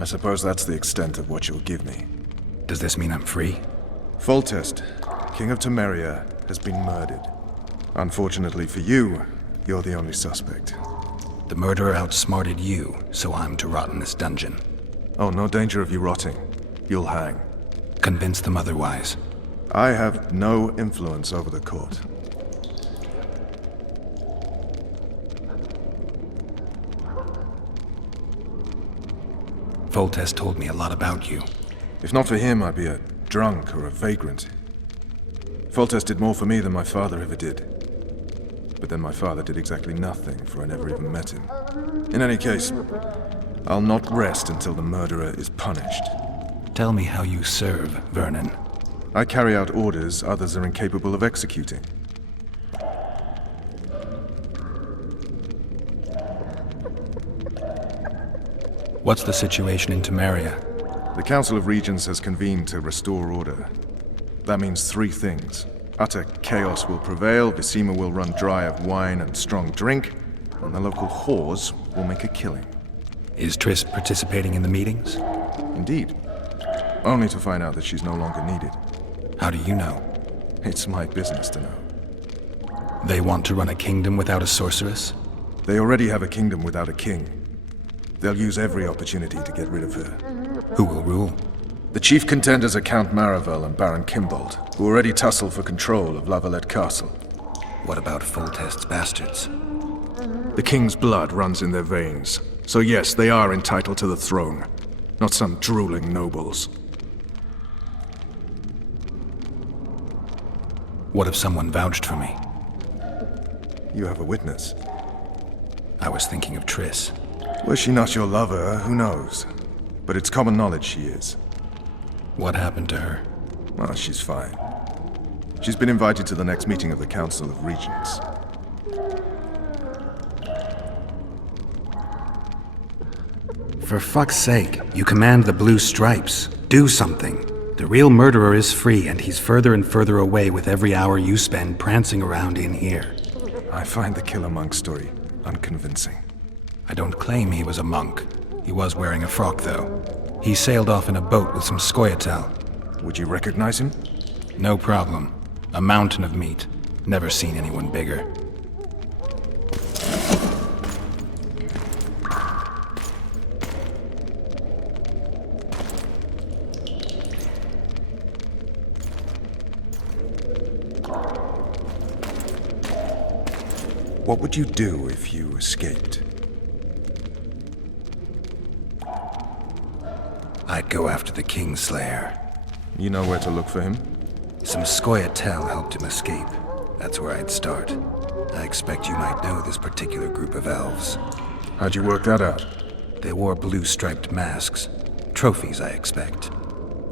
I suppose that's the extent of what you'll give me. Does this mean I'm free? Foltest, King of Temeria, has been murdered. Unfortunately for you, you're the only suspect. The murderer outsmarted you, so I'm to rot in this dungeon. Oh, no danger of you rotting. You'll hang. Convince them otherwise. I have no influence over the court. Foltest told me a lot about you. If not for him, I'd be a drunk or a vagrant. Foltest did more for me than my father ever did. But then my father did exactly nothing, for I never even met him. In any case, I'll not rest until the murderer is punished. Tell me how you serve, Vernon. I carry out orders others are incapable of executing. What's the situation in Temeria? The Council of Regents has convened to restore order. That means three things. Utter chaos will prevail, Visima will run dry of wine and strong drink, and the local whores will make a killing. Is Triss participating in the meetings? Indeed. Only to find out that she's no longer needed. How do you know? It's my business to know. They want to run a kingdom without a sorceress? They already have a kingdom without a king. They'll use every opportunity to get rid of her. Who will rule? The chief contenders are Count Maravel and Baron Kimbold, who already tussle for control of Valette Castle. What about Foltest's bastards? The king's blood runs in their veins, so yes, they are entitled to the throne, not some drooling nobles. What if someone vouched for me? You have a witness. I was thinking of Triss. Was she not your lover, who knows? But it's common knowledge she is. What happened to her? Well, she's fine. She's been invited to the next meeting of the Council of Regents. For fuck's sake, you command the blue stripes. Do something. The real murderer is free, and he's further and further away with every hour you spend prancing around in here. I find the Killer Monk story unconvincing. I don't claim he was a monk. He was wearing a frock, though. He sailed off in a boat with some Scoia'tael. Would you recognize him? No problem. A mountain of meat. Never seen anyone bigger. What would you do if you escaped? I'd go after the Kingslayer. You know where to look for him? Some Scoia'tael helped him escape. That's where I'd start. I expect you might know this particular group of elves. How'd you work that out? They wore blue-striped masks. Trophies, I expect.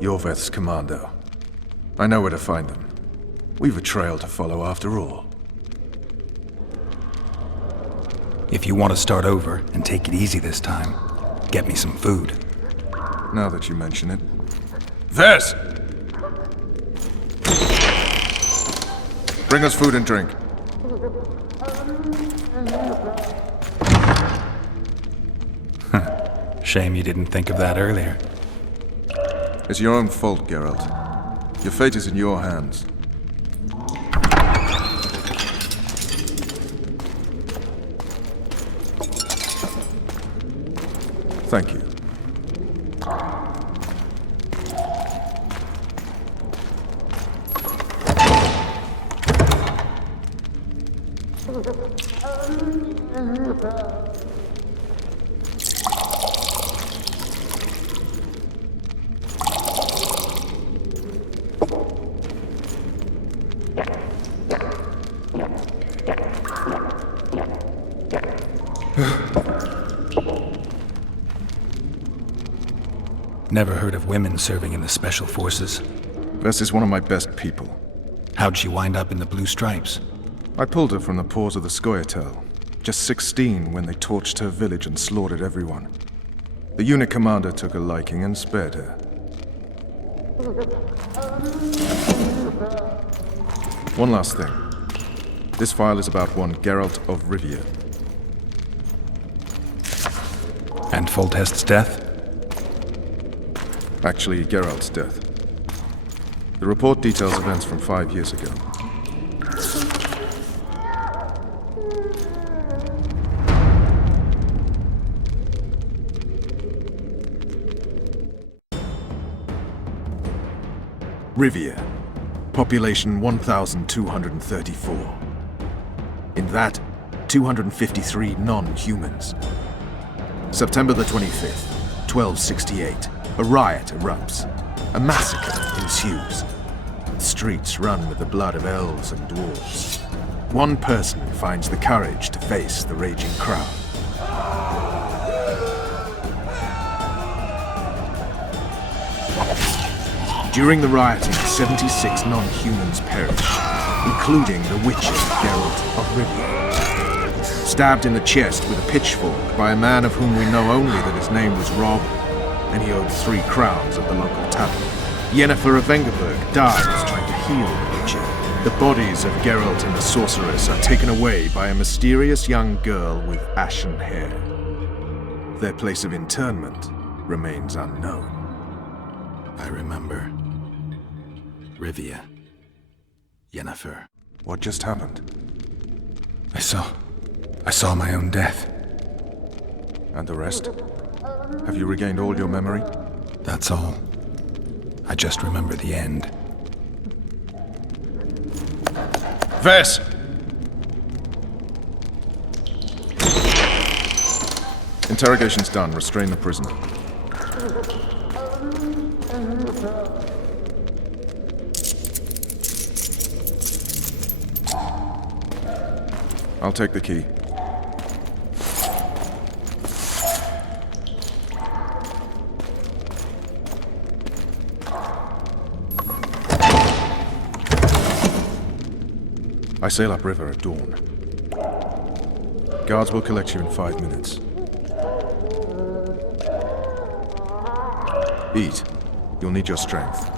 Yorveth's commando. I know where to find them. We've a trail to follow after all. If you want to start over and take it easy this time, get me some food. Now that you mention it. Vess! Bring us food and drink. Shame you didn't think of that earlier. It's your own fault, Geralt. Your fate is in your hands. Thank you. Never heard of women serving in the Special Forces. Vess is one of my best people. How'd she wind up in the Blue Stripes? I pulled her from the paws of the Scoia'tael. Just 16 when they torched her village and slaughtered everyone. The unit commander took a liking and spared her. One last thing. This file is about one Geralt of Rivia. And Foltest's death? Actually, Geralt's death. The report details events from 5 years ago. Rivia. Population 1,234. In that, 253 non-humans. September the 25th, 1268. A riot erupts. A massacre ensues. The streets run with the blood of elves and dwarves. One person finds the courage to face the raging crowd. During the rioting, 76 non-humans perish, including the witcher Geralt of Rivia. Stabbed in the chest with a pitchfork by a man of whom we know only that his name was Rob, and he owed 3 crowns at the local tavern. Yennefer of Vengerberg dies trying to heal the witcher. The bodies of Geralt and the sorceress are taken away by a mysterious young girl with ashen hair. Their place of interment remains unknown. I remember. Rivia. Yennefer. What just happened? I saw my own death. And the rest? Have you regained all your memory? That's all. I just remember the end. Vess! Interrogation's done. Restrain the prisoner. I'll take the key. I sail upriver at dawn. Guards will collect you in 5 minutes. Eat. You'll need your strength.